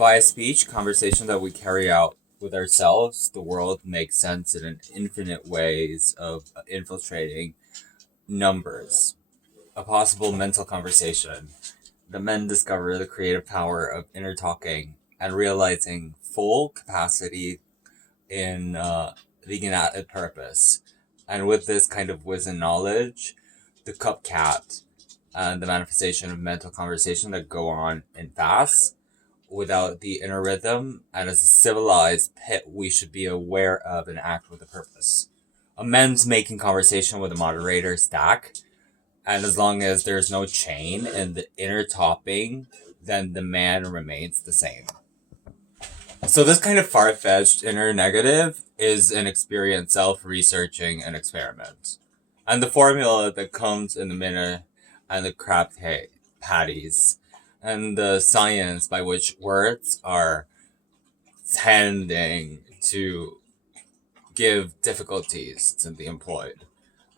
Via speech, conversation that we carry out with ourselves, the world makes sense in an infinite ways of infiltrating numbers. A possible mental conversation. The men discover the creative power of inner talking and realizing full capacity in the united purpose. And with this kind of wisdom knowledge, the cup cat and the manifestation of mental conversation that go on in fast without the inner rhythm, and as a civilized pit we should be aware of and act with a purpose. A men's making conversation with a moderator stack, and as long as there's no chain in the inner topping, then the man remains the same. So this kind of far-fetched inner negative is an experience self-researching an experiment. And the formula that comes in the minute and the crab patties and the science by which words are tending to give difficulties to the employed.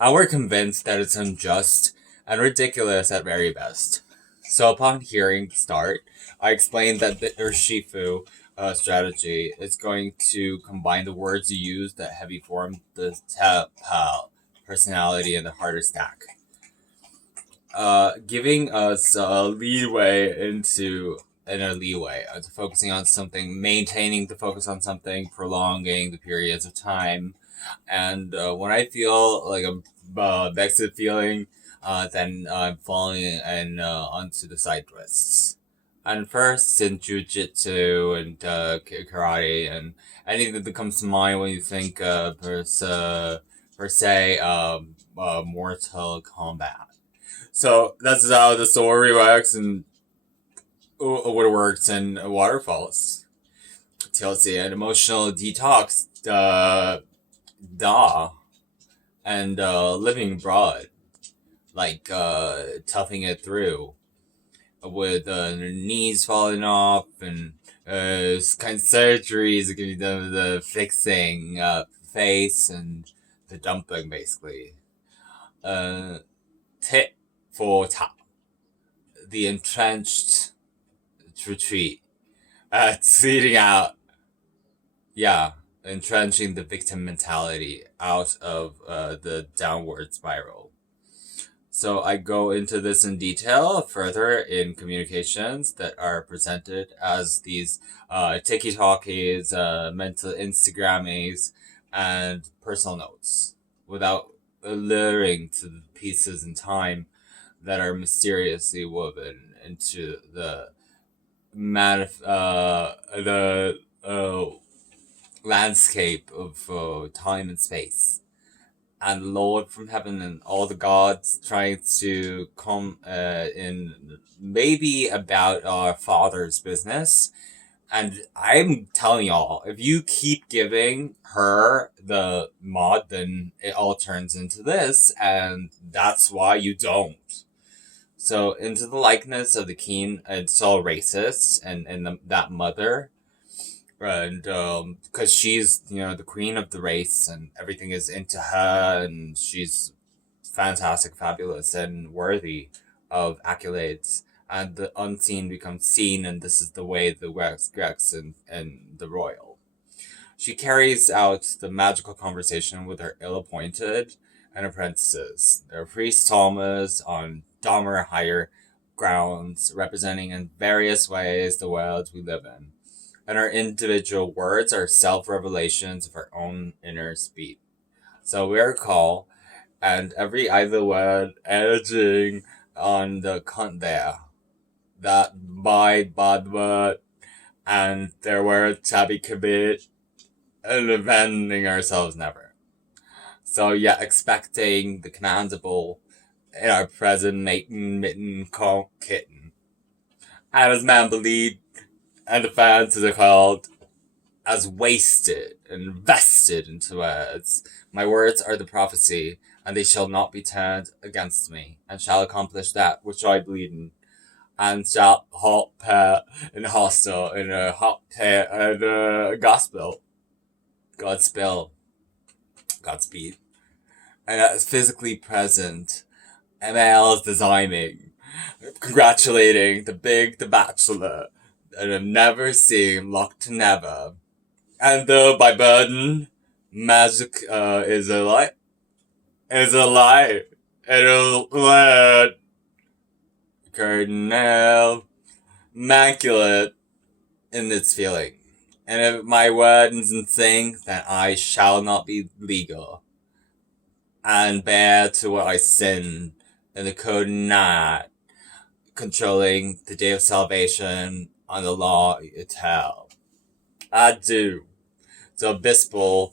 We're convinced that it's unjust and ridiculous at very best. So upon hearing the start, I explained that the Urshifu strategy is going to combine the words you use that heavy form the tepal personality and the harder stack. Giving us a leeway into focusing on something, maintaining the focus on something, prolonging the periods of time. And when I feel like I'm vexed feeling, then I'm falling and onto the side twists. And first, in jujitsu and karate and anything that comes to mind when you think per se Mortal Kombat. So that's how the story works and what works in Waterfalls. TLC, an emotional detox, and living abroad, like toughing it through with their knees falling off and kind of surgeries that can be done with the fixing face and the dumping, basically. Tit for tat, the entrenched retreat, seeding out, entrenching the victim mentality out of the downward spiral. So I go into this in detail further in communications that are presented as these tiki-talkies, mental Instagrammies, and personal notes without alluring to the pieces in time that are mysteriously woven into the landscape of time and space. And Lord from heaven and all the gods trying to come in maybe about our Father's business. And I'm telling y'all, if you keep giving her the mod, then it all turns into this, and that's why you don't. So, into the likeness of the king, it's all racist, and that mother, and because she's the queen of the race and everything is into her and she's fantastic, fabulous, and worthy of accolades, and the unseen becomes seen, and this is the way the Grex and the royal. She carries out the magical conversation with her ill-appointed and apprentices. There are priest Thomas on Dahmer higher grounds, representing in various ways the world we live in, and our individual words are self-revelations of our own inner speech. So we are called, and every either word edging on the cunt there, that by bad word, and their word tabby commit, and abandoning ourselves never. So expecting the commandable in our present making mitten kitten. And as man believed, and the fans are called as wasted and vested into words. My words are the prophecy, and they shall not be turned against me, and shall accomplish that which I believe in, and shall hot pair and hostile in a hot pair and a gospel. Godspeed. And as physically present, ML is designing, congratulating the bachelor, that have never seen Loch to Never. And though by burden, magic is a light, it'll let Cardinal immaculate in its feeling. And if my words and sing, then I shall not be legal, and bear to what I sin, and the code not controlling the day of salvation on the law eternal. I do. The abyssal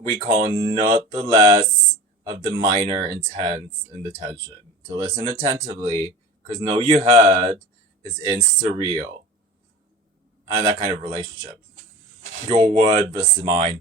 we call not the less of the minor intents and the tension. To listen attentively, because know you heard is insta real. And that kind of relationship. Your word versus mine.